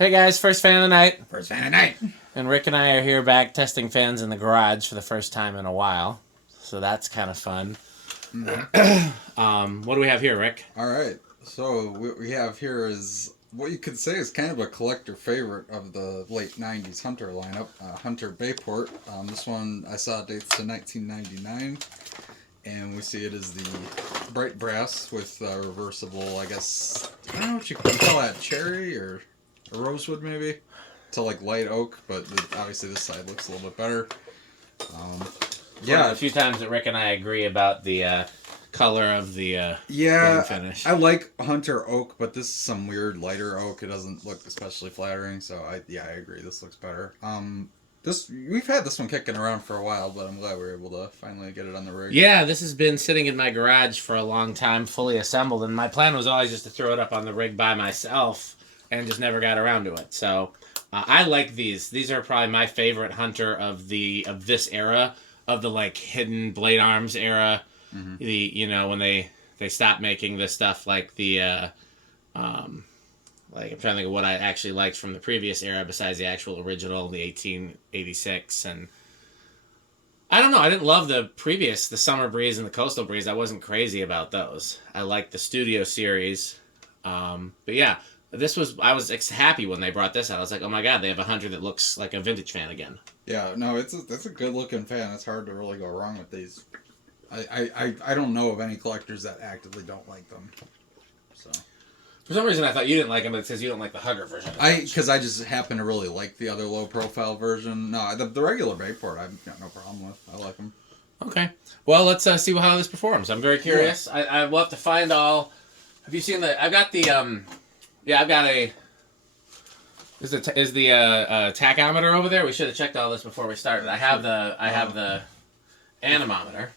Hey guys, first fan of the night. First fan of the night. And Rick and I are here back testing fans in the garage for the first time in a while. So that's kind of fun. Mm-hmm. What do we have here, Rick? All right. So what we have here is what you could say is kind of a collector favorite of the late 90s Hunter lineup, Hunter Bayport. This one I saw dates to 1999. And we see it as the bright brass with reversible, I guess, I don't know what you call that, cherry or a rosewood maybe? To like light oak, but obviously this side looks a little bit better. Yeah, a few times that Rick and I agree about the color of the finish. I like Hunter oak, but this is some weird lighter oak. It doesn't look especially flattering, so I agree. This looks better. We've had this one kicking around for a while, but I'm glad we were able to finally get it on the rig. Yeah, this has been sitting in my garage for a long time, fully assembled, and my plan was always just to throw it up on the rig by myself, and just never got around to it. So I like these. These are probably my favorite Hunter of this era, of the like hidden blade arms era. Mm-hmm. When they stopped making this stuff, like the like, I'm trying to think of what I actually liked from the previous era besides the actual original, the 1886. And I don't know, I didn't love the Summer Breeze and the Coastal Breeze. I wasn't crazy about those. I liked the Studio series. But yeah, I was happy when they brought this out. I was like, oh my god, they have a Hunter that looks like a vintage fan again. Yeah, no, that's a good looking fan. It's hard to really go wrong with these. I don't know of any collectors that actively don't like them. So. For some reason, I thought you didn't like them, but it says you don't like the Hugger version. Because I just happen to really like the other low-profile version. No, the regular Bayport, I've got no problem with. I like them. Okay. Well, let's see how this performs. I'm very curious. Yeah. I will have to find all... Have you seen the... I've got the... I've got a... Is the tachometer over there? We should have checked all this before we started. I have the anemometer.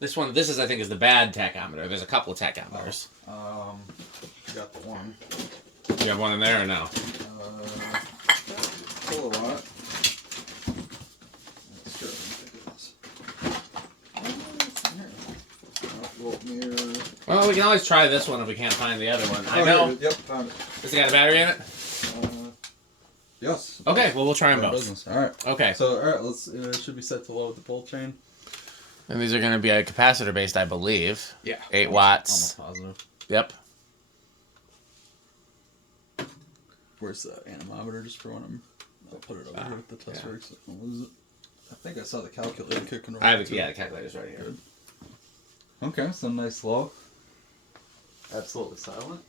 This is, I think, is the bad tachometer. There's a couple of tachometers. I got the one. You have one in there or no? Kilowatt. Well, we can always try this one if we can't find the other one. I know. Yep, found it. Has it got a battery in it? Yes. Okay, well, we'll try them both. Business. All right. Okay. So, all right, let's. It should be set to load the pull chain. And these are going to be a capacitor based, I believe. Yeah. 8 watts. Almost positive. Yep. Where's the anemometer just for when I'll put it over here with the test rig so I don't lose it. I think I saw the calculator kicking around. The calculator's right here. Good. Okay, so nice low. Absolutely silent.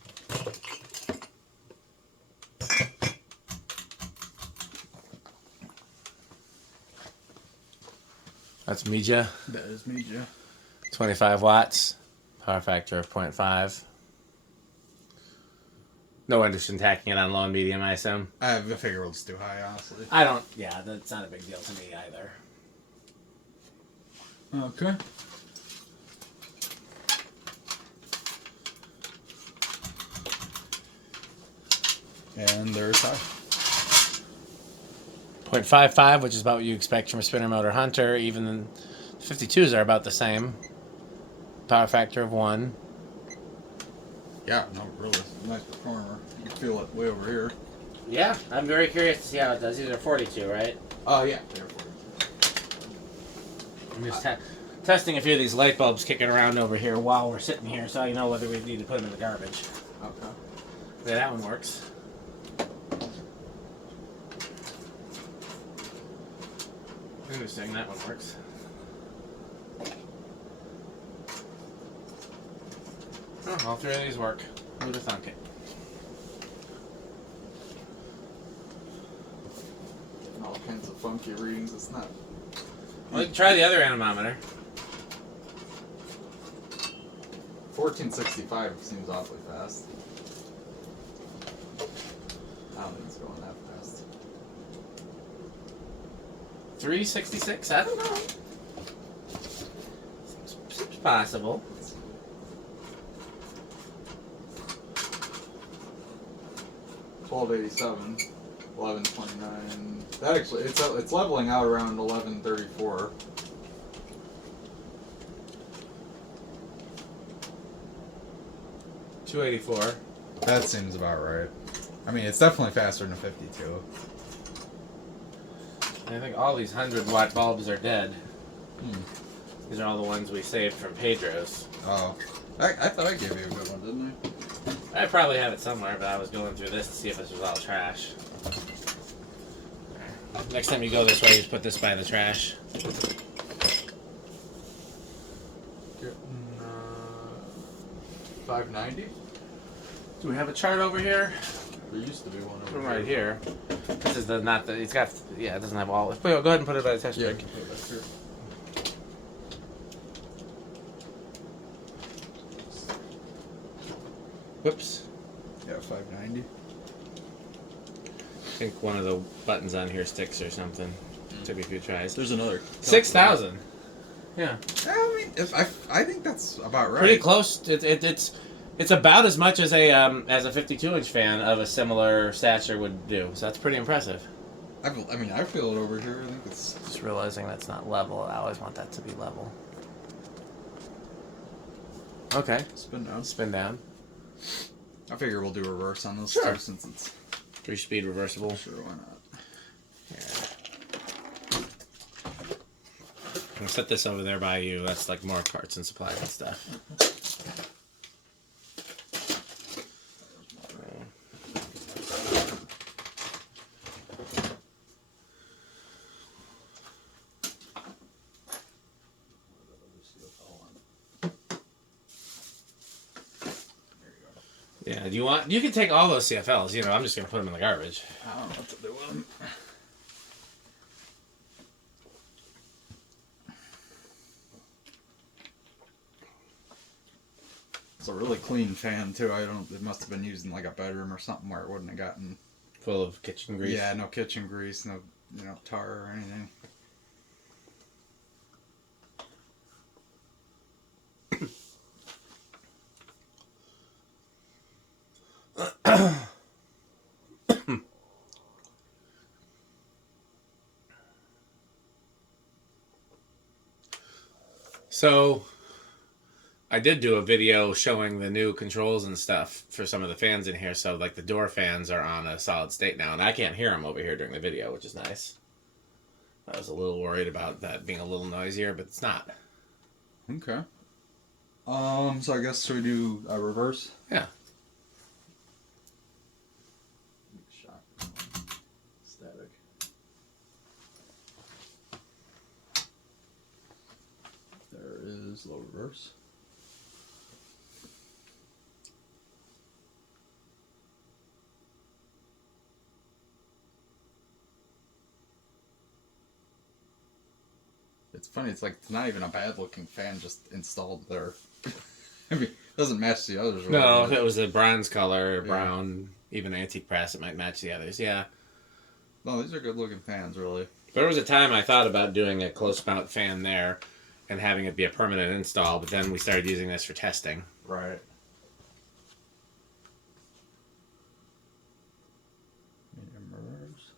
That's Media. That is Media. 25 watts. Power factor of 0.5. No interest in tacking it on low and medium, I assume. I figure it's too high, honestly. I don't... Yeah, that's not a big deal to me either. Okay. And there's high. 0.55, which is about what you expect from a spinner motor Hunter. Even the 52s are about the same. Power factor of 1. Yeah, no, really nice performer. You can feel it way over here. Yeah, I'm very curious to see how it does. These are 42, right? Oh, yeah, they're 42. I'm just testing a few of these light bulbs kicking around over here while we're sitting here, so you know whether we need to put them in the garbage. Okay. Yeah, that one works. Interesting, that one works. Oh, all 3 of these work. Who'd have thunk it? All kinds of funky readings. It's not. Well, you can try the other anemometer. 1465 seems awfully fast. I don't think it's going that fast. 366? I don't know. Seems possible. $12.87, $11.29. That actually, it's leveling out around $11.34. $2.84. That seems about right. I mean, it's definitely faster than a 52. I think all these 100-watt bulbs are dead. Hmm. These are all the ones we saved from Pedro's. Oh. I thought I gave you a good one, didn't I? I probably have it somewhere, but I was going through this to see if this was all trash. Next time you go this way, just put this by the trash. Getting, 590? Do we have a chart over here? There used to be one over Right here. This is the not the. It's got. Yeah, it doesn't have all. Go ahead and put it by the test Yeah. rig. Put it back here. Whoops. Yeah, 590. I think one of the buttons on here sticks or something. Took a few tries. There's another. 6,000. Yeah. I mean, I think that's about right. Pretty close. It's about as much as a 52-inch fan of a similar stature would do. So that's pretty impressive. I mean, I feel it over here. I think it's. Just realizing that's not level. I always want that to be level. Okay. Spin down. Spin down. I figure we'll do reverse on this Sure. too, since it's. 3-speed reversible. Sure, why not? I'll set this over there by you. That's like more parts and supplies and stuff. Yeah, do you want? You can take all those CFLs. You know, I'm just gonna put them in the garbage. I don't know what to do with them. It's a really clean fan too. It must have been used in like a bedroom or something where it wouldn't have gotten Full of kitchen grease. Yeah, no kitchen grease, no tar or anything. So, I did do a video showing the new controls and stuff for some of the fans in here. So, like the door fans are on a solid state now, and I can't hear them over here during the video, which is nice. I was a little worried about that being a little noisier, but it's not. Okay. So I guess should we do a reverse? Yeah. Shock. Static. There is low reverse. It's funny, it's like it's not even a bad looking fan just installed there. I mean, it doesn't match the others. Really, No, if but it was a bronze color, brown, even antique brass, it might match the others. Yeah. no, these are good looking fans, really. There was a time I thought about doing a close mount fan there and having it be a permanent install, but then we started using this for testing. Right. Medium reverse.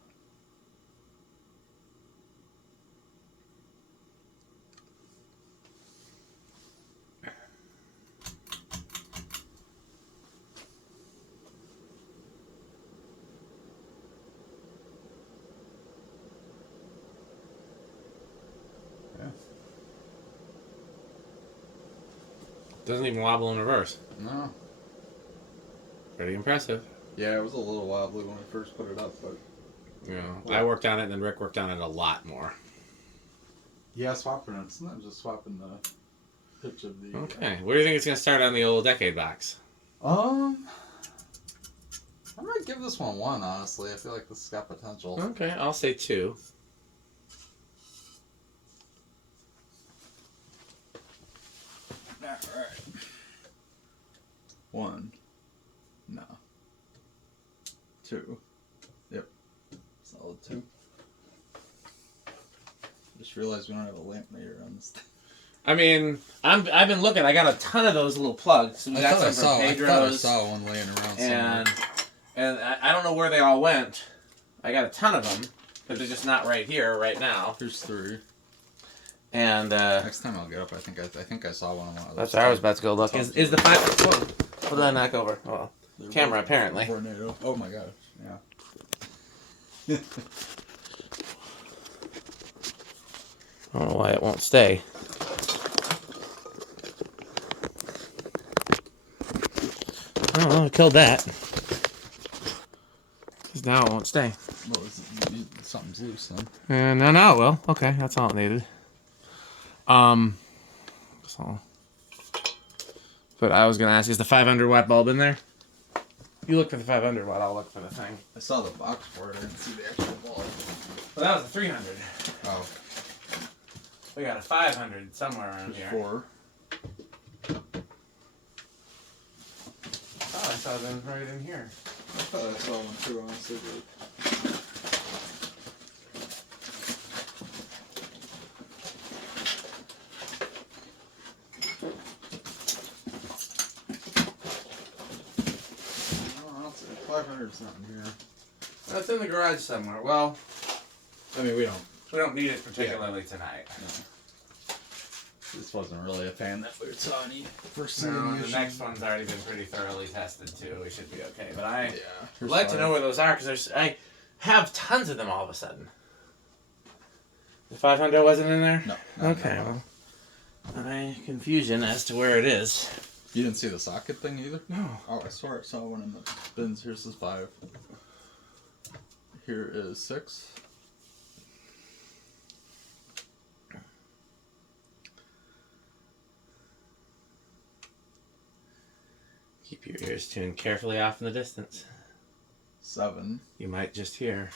Doesn't even wobble in reverse. No. Pretty impressive. Yeah, it was a little wobbly when I first put it up, but You know, I worked on it, and then Rick worked on it a lot more. yeah, swapping it. Sometimes just swapping the pitch of the. Okay, where do you think it's going to start on the old Decade box? I might give this one 1, honestly. I feel like this has got potential. Okay, I'll say 2. Alright. 1. No. 2. Yep. Solid 2. Just realized we don't have a lamp meter on this thing. I mean, I've been looking. I got a ton of those little plugs. We got some from I thought I Pedro's, saw one laying around somewhere. and I don't know where they all went. I got a ton of them, but they're just not right here right now. There's 3. And Next time I'll get up, I think I saw one of those. that's where I was about to go look. Is the 5? Whoa, what did I knock over? Oh, well. camera, apparently. Tornado. Oh my gosh. Yeah. I don't know why it won't stay. Oh, I killed that. Because now it won't stay. Well, something's loose then. No, well, okay, that's all it needed. So, but I was gonna ask, is the 500 watt bulb in there? You look for the 500 watt, I'll look for the thing. I saw the box for it. I didn't see the actual bulb. Well, that was a 300. Oh. We got a 500 somewhere around here. 4. Oh, I saw them right in here. I thought I saw one too, honestly. But 500's not in here. That's in the garage somewhere. Well, I mean, we don't need it particularly tonight. No. This wasn't really a fan that we saw any first No, the next one's already been pretty thoroughly tested too. We should be okay. But I would Here's like to 5. know where those are because I have tons of them all of a sudden. The 500 wasn't in there? No. Okay, well, my confusion as to where it is. You didn't see the socket thing either? No. Oh, I swear I saw one in the bins. Here's this 5. Here is 6. Keep your ears tuned carefully off in the distance. 7. You might just hear.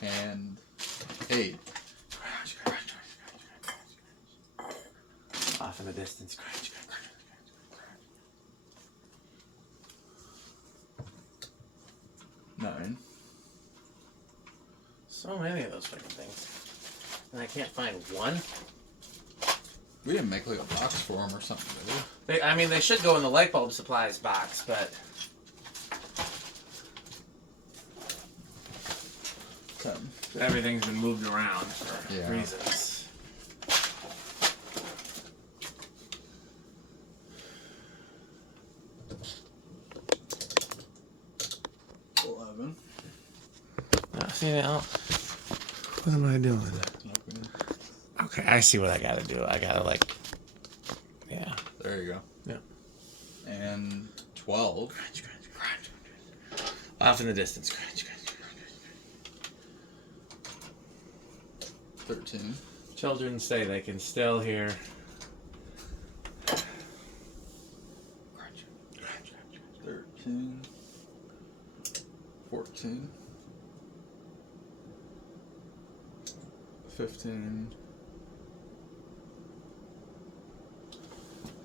And 8. Off in the distance. 9. So many of those fucking things. And I can't find one. We didn't make like a box for them or something, did we? I mean, they should go in the light bulb supplies box, but 10. everything's been moved around for reasons. 11. See now, what am I doing? Open. Okay, I see what I gotta do. I gotta yeah. There you go. Yeah. And 12. Off in the distance. 13. Children say they can still hear. 13. 14. 15.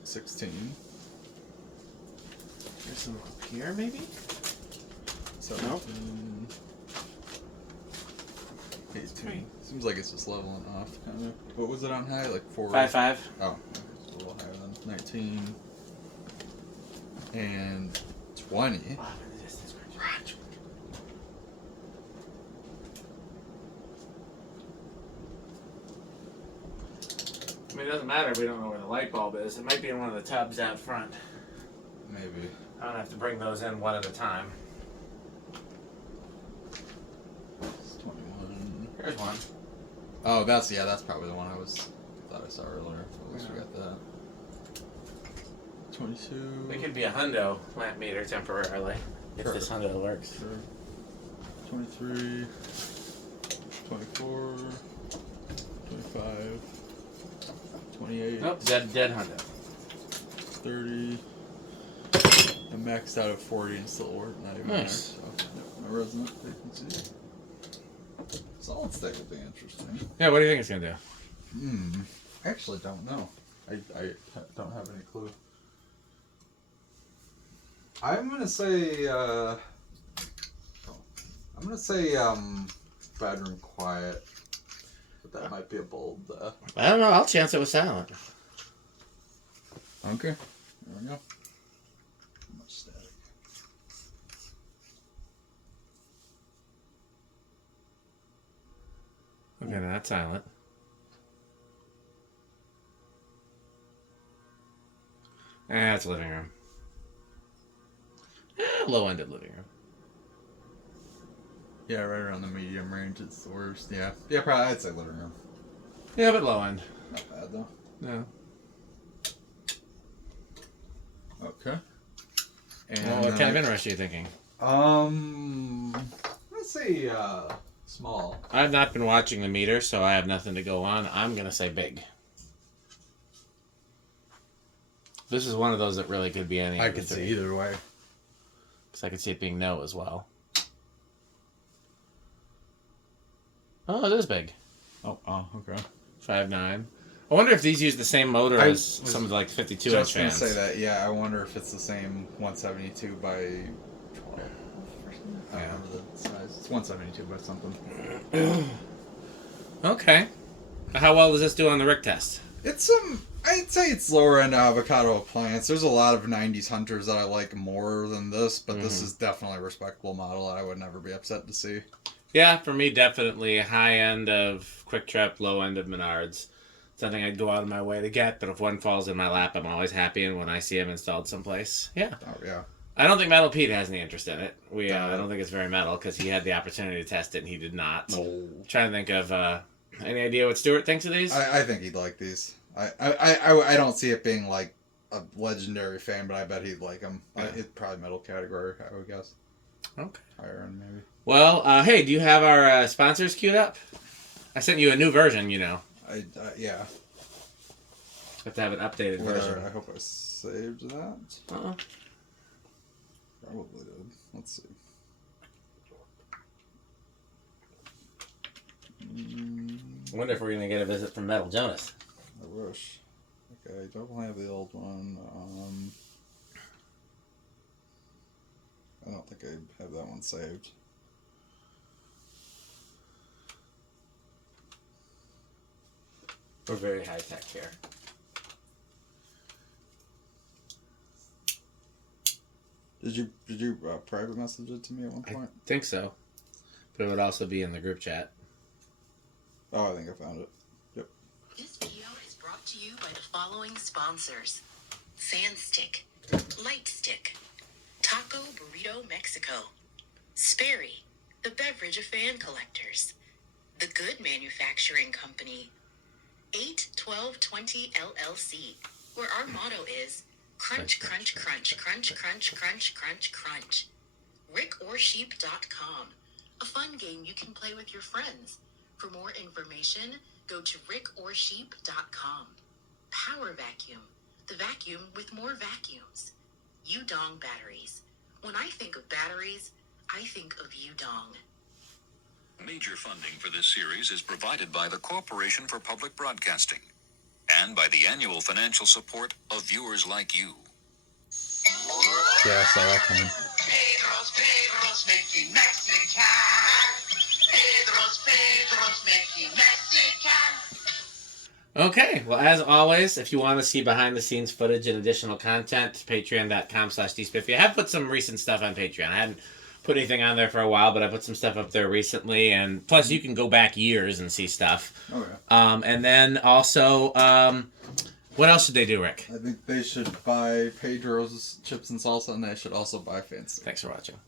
16. There's some up here, maybe? 17. 18. Seems like it's just leveling off, kind of. What was it on high? Like 4? 5. Oh, okay, it's a little higher than 19. And 20. Off in the distance. I mean, it doesn't matter if we don't know where the light bulb is. It might be in one of the tubs out front. Maybe. I don't have to bring those in one at a time. It's 21. Here's one. Oh, that's probably the one thought I saw earlier. At least we got that. 22. It could be a hundo lamp meter temporarily if Sure. this hundo works. Sure. 23. 24. 25. 28. Nope, dead hundo. 30. I maxed out at 40 and still worked. Not even Nice. there. So, my resonant frequency. Solid state would be interesting. Yeah, what do you think it's gonna do? I actually don't know. I don't have any clue. I'm gonna say bedroom quiet, but that might be a bold. I don't know. I'll chance it with silent. Okay, there we go. Much static. Okay, now that's silent. That's living room. low-ended living room. Yeah, right around the medium range. It's the worst. Yeah, yeah, probably I'd say living room. Yeah, but low end. Not bad though. No. Okay. And Well, what kind of interest are you thinking? let's say small. I've not been watching the meter, so I have nothing to go on. I'm gonna say big. This is one of those that really could be any. I of the could see three. either way. Because I could see it being no as well. Oh, it is big. Oh, okay. 5.9. I wonder if these use the same motor as some of the 52-inch fans. Just gonna say that. Yeah, I wonder if it's the same 172 by 12. I don't remember the size. It's 172 by something. Okay. How well does this do on the Rick test? It's I'd say it's lower end avocado appliance. There's a lot of 90s Hunters that I like more than this, but this is definitely a respectable model I would never be upset to see. Yeah, for me, definitely high end of Quick Trip, low end of Menards. Something I'd go out of my way to get, but if one falls in my lap, I'm always happy, and when I see him installed someplace, yeah. Oh, yeah. I don't think Metal Pete has any interest in it. I don't think it's very metal, because he had the opportunity to test it, and he did not. No. I'm trying to think of, any idea what Stuart thinks of these? I think he'd like these. I don't see it being like a legendary fan, but I bet he'd like them. Yeah. It's probably metal category, I would guess. Okay. Higher end, maybe. Well, hey, do you have our sponsors queued up? I sent you a new version, you know. Yeah. Have to have an updated version. I hope I saved that. Uh-oh. Probably did. Let's see. I wonder if we're going to get a visit from Metal Jonas. I wish. Okay, I definitely have the old one. I don't think I have that one saved. We're very high tech here. Did you private message it to me at one point? I think so. But it would also be in the group chat. Oh, I think I found it. Yep. This video is brought to you by the following sponsors: Sandstick, Lightstick, Taco Burrito Mexico, Sperry, the beverage of fan collectors, The Good Manufacturing Company, 81220 LLC, where our motto is crunch, crunch, crunch, crunch, crunch, crunch, crunch, crunch. RickOrSheep.com, a fun game you can play with your friends. For more information, go to RickOrSheep.com. Power Vacuum, the vacuum with more vacuums. Udong batteries. When I think of batteries, I think of Udong. Major funding for this series is provided by the Corporation for Public Broadcasting and by the annual financial support of viewers like you. Yeah, I saw that coming. Pedro's making Mexican. Pedro's making Mexican. Okay, well, as always, if you want to see behind-the-scenes footage and additional content, patreon.com/dspiffy. I have put some recent stuff on Patreon. I hadn't put anything on there for a while, but I put some stuff up there recently, and plus you can go back years and see stuff. Oh, yeah. And then also, what else should they do, Rick? I think they should buy Pedro's chips and salsa, and they should also buy Fancy. Thanks for watching.